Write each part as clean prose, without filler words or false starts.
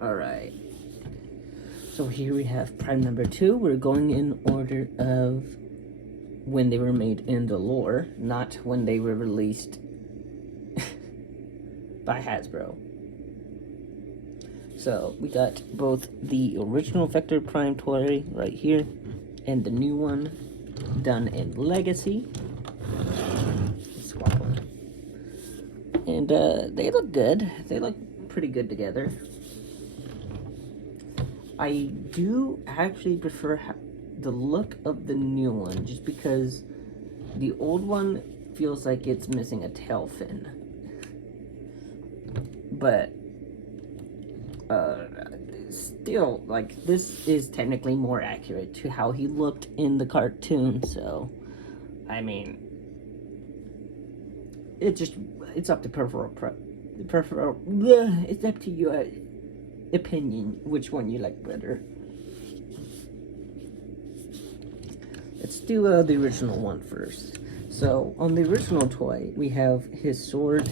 Alright. So here we have Prime number 2. We're going in order of when they were made in the lore, not when they were released by Hasbro. So we got both the original Vector Prime toy right here and the new one done in Legacy. Swap them. And they look good. They look pretty good together. I do actually prefer the look of the new one, just because the old one feels like it's missing a tail fin. But still, like, this is technically more accurate to how he looked in the cartoon, so I mean, it's up to it's up to your opinion which one you like better. Let's do the original one first. So on the original toy, we have his sword,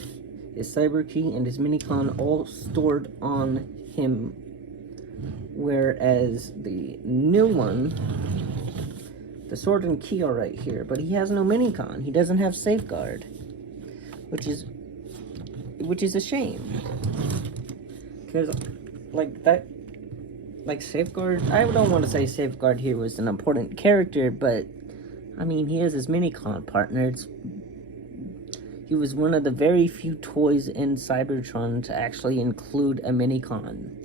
his cyber key, and his minicon all stored on him, whereas the new one, the sword and key are right here, but he has no minicon. He doesn't have safeguard, which is a shame, because like Safeguard, I don't want to say Safeguard here was an important character, but I mean, he has his minicon partner. He was one of the very few toys in Cybertron to actually include a minicon.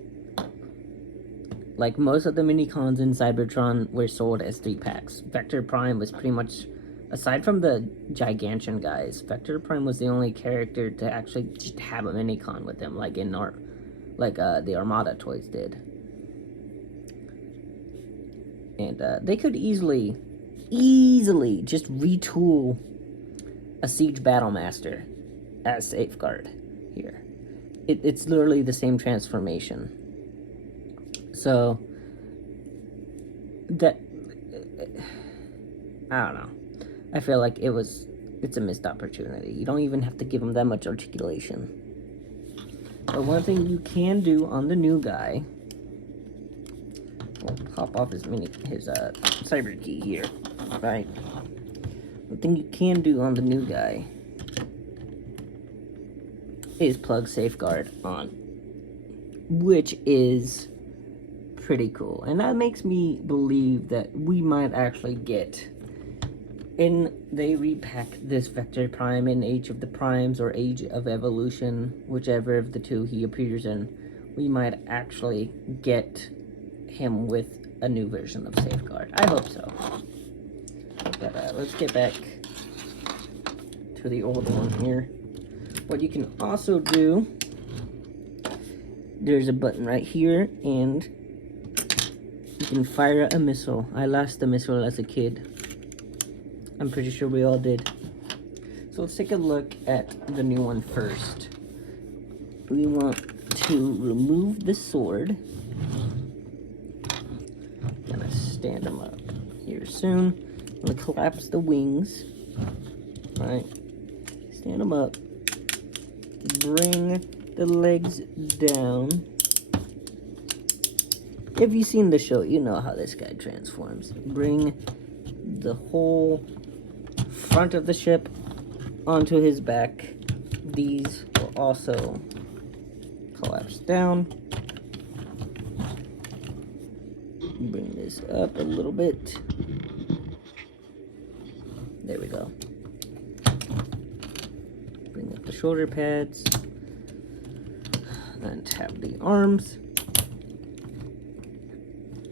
Like, most of the minicons in Cybertron were sold as 3-packs. Vector Prime was pretty much, aside from the Gigantian guys, Vector Prime was the only character to actually just have a minicon with him, like in the Armada toys did. And they could easily just retool a Siege Battlemaster as Safeguard here. It's literally the same transformation. So that, I don't know. I feel like it's a missed opportunity. You don't even have to give him that much articulation. But one thing you can do on the new guy, we'll pop off his cyber key here, right? One thing you can do on the new guy is plug Safeguard on, which is pretty cool. And that makes me believe that we might actually get, they repack this Vector Prime in Age of the Primes or Age of Evolution, whichever of the two he appears in, we might actually get him with a new version of Safeguard. I hope so. But let's get back to the old one here. What you can also do, there's a button right here, and you can fire a missile. I lost a missile as a kid. I'm pretty sure we all did. So let's take a look at the new one first. We want to remove the sword. Gonna stand them up here soon. I'm gonna collapse the wings. Right. Stand them up. Bring the legs down. If you've seen the show, you know how this guy transforms. Bring the whole front of the ship onto his back. These will also collapse down. Bring this up a little bit. There we go. Bring up the shoulder pads. And tap the arms.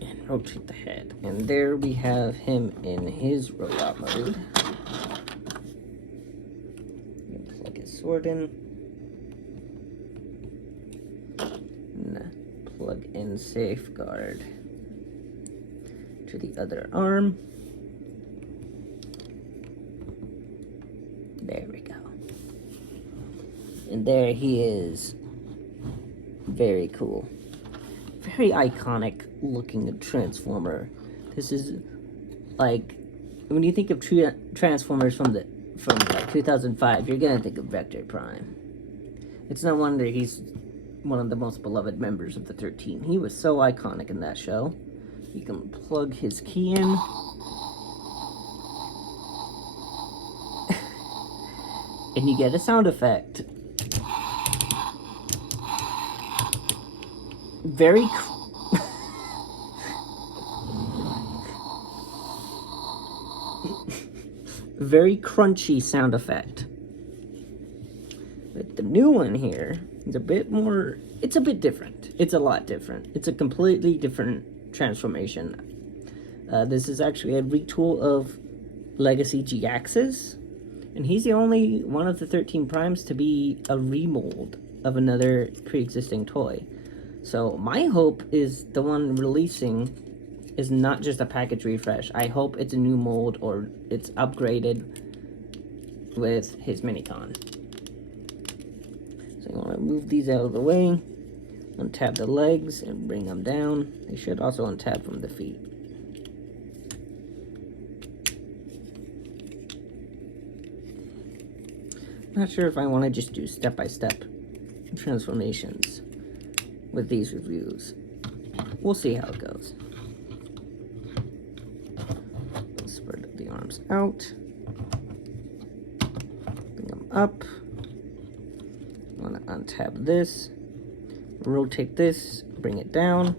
And rotate the head. And there we have him in his robot mode. Plug his sword in. And plug in Safeguard to the other arm. There we go. And there he is. Very cool. Very iconic looking Transformer. This is like, when you think of Transformers from like 2005, you're gonna think of Vector Prime. It's no wonder he's one of the most beloved members of the 13. He was so iconic in that show. You can plug his key in. And you get a sound effect. Very very crunchy sound effect. But the new one here is a bit more, it's a bit different. It's a lot different. It's a completely different transformation. This is actually a retool of Legacy G-Axis, and he's the only one of the 13 primes to be a remold of another pre-existing toy. So my hope is the one releasing is not just a package refresh. I hope it's a new mold or it's upgraded with his Minicon. So you want to move these out of the way, untap the legs and bring them down. They should also untap from the feet. Not sure if I want to just do step-by-step transformations with these reviews. We'll see how it goes. Spread the arms out. Bring them up. I want to untap this. Rotate this. Bring it down.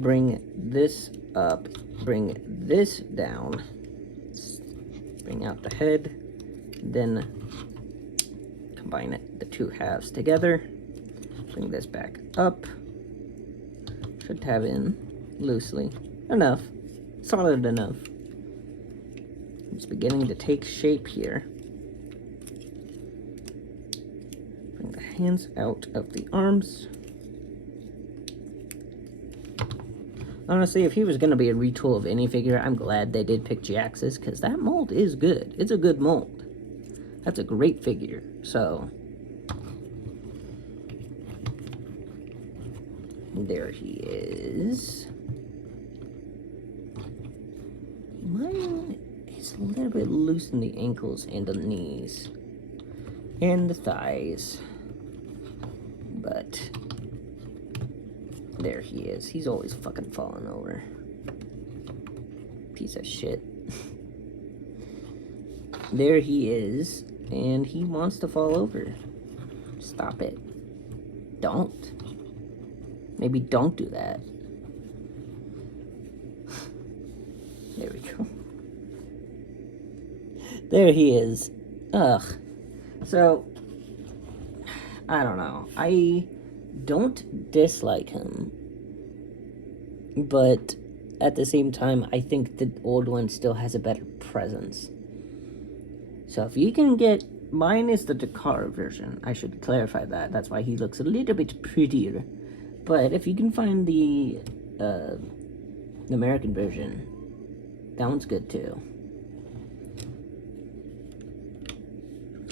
Bring this up. Bring this down. Bring out the head. Then combine it, the two halves together. Bring this back up. Should tab in loosely. Enough. Solid enough. It's beginning to take shape here. Bring the hands out of the arms. Honestly, if he was going to be a retool of any figure, I'm glad they did pick G-Axis, because that mold is good. It's a good mold. That's a great figure. So there he is. Mine is a little bit loose in the ankles and the knees and the thighs, but there he is. He's always fucking falling over. Piece of shit. There he is, and he wants to fall over. Stop it. Don't. Maybe don't do that. There we go. There he is. Ugh. So, I don't know. I don't dislike him, but at the same time, I think the old one still has a better presence. So if you can get, mine is the Dakar version. I should clarify that. That's why he looks a little bit prettier. But if you can find the American version, that one's good too.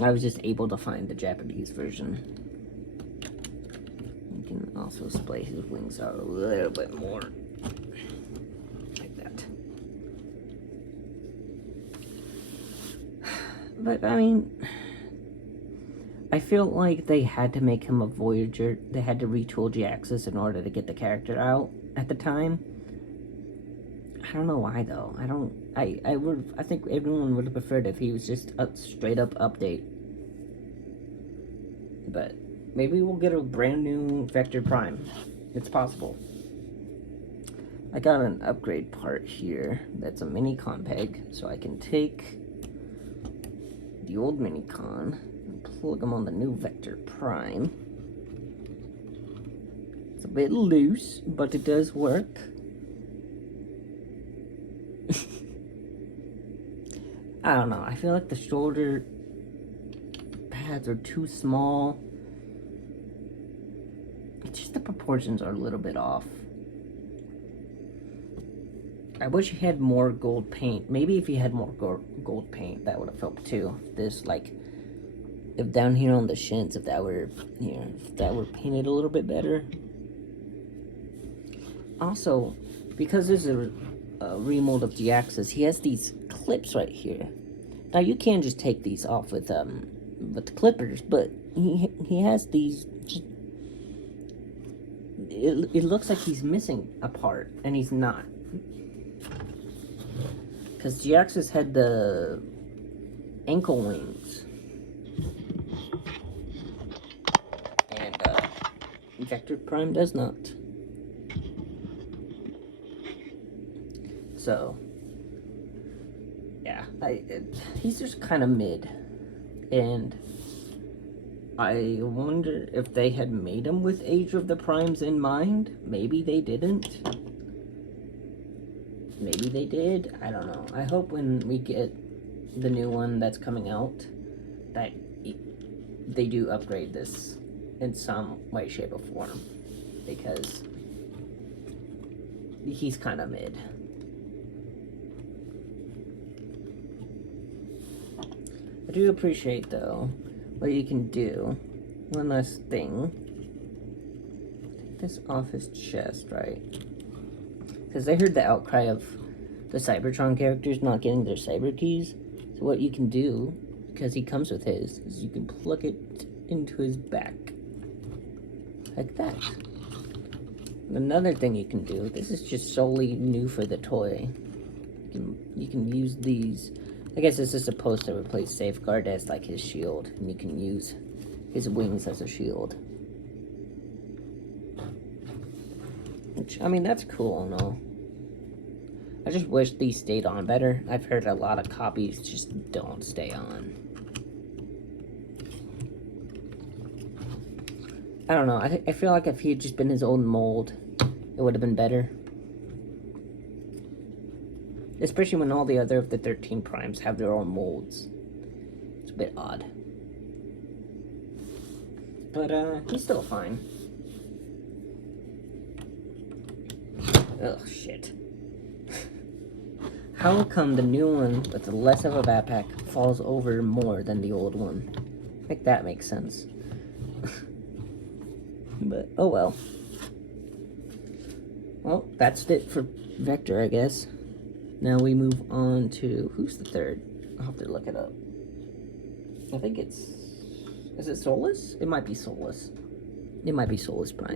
I was just able to find the Japanese version. You can also splay his wings out a little bit more. Like that. But, I mean, I feel like they had to make him a Voyager. They had to retool G-Axis in order to get the character out at the time. I don't know why, though. I think everyone would have preferred if he was just a straight-up update. But maybe we'll get a brand new Vector Prime. It's possible. I got an upgrade part here that's a Minicon peg, so I can take the old Minicon and plug them on the new Vector Prime. It's a bit loose, but it does work. I don't know. I feel like the shoulder pads are too small. It's just the proportions are a little bit off. I wish he had more gold paint. Maybe if he had more gold paint, that would have helped too. This, like, if down here on the shins, if that were painted a little bit better. Also, because there's a remold of G-Axis, he has these clips right here. Now you can just take these off with the clippers, but he has these just it looks like he's missing a part, and he's not. Because Jeraxus had the ankle wings. And Vector Prime does not. So, yeah, he's just kind of mid. And I wonder if they had made him with Age of the Primes in mind. Maybe they didn't. Maybe they did. I don't know. I hope when we get the new one that's coming out that they do upgrade this in some way, shape, or form. Because he's kind of mid. I do appreciate, though, what you can do. One last thing. Take this off his chest, right? Because I heard the outcry of the Cybertron characters not getting their cyber keys. So what you can do, because he comes with his, is you can plug it into his back. Like that. And another thing you can do, this is just solely new for the toy. You can use these. I guess this is supposed to replace Safeguard as like his shield, and you can use his wings as a shield. Which, I mean, that's cool and all. I just wish these stayed on better. I've heard a lot of copies just don't stay on. I don't know. I feel like if he had just been his own mold, it would have been better. Especially when all the other of the 13 primes have their own molds. It's a bit odd. But, he's still fine. Oh, shit. How come the new one with the less of a backpack falls over more than the old one? I think that makes sense. But, oh well. Well, that's it for Vector, I guess. Now we move on to, who's the third? I'll have to look it up. I think it's, is it Solus? It might be Solus. It might be Solus Prime.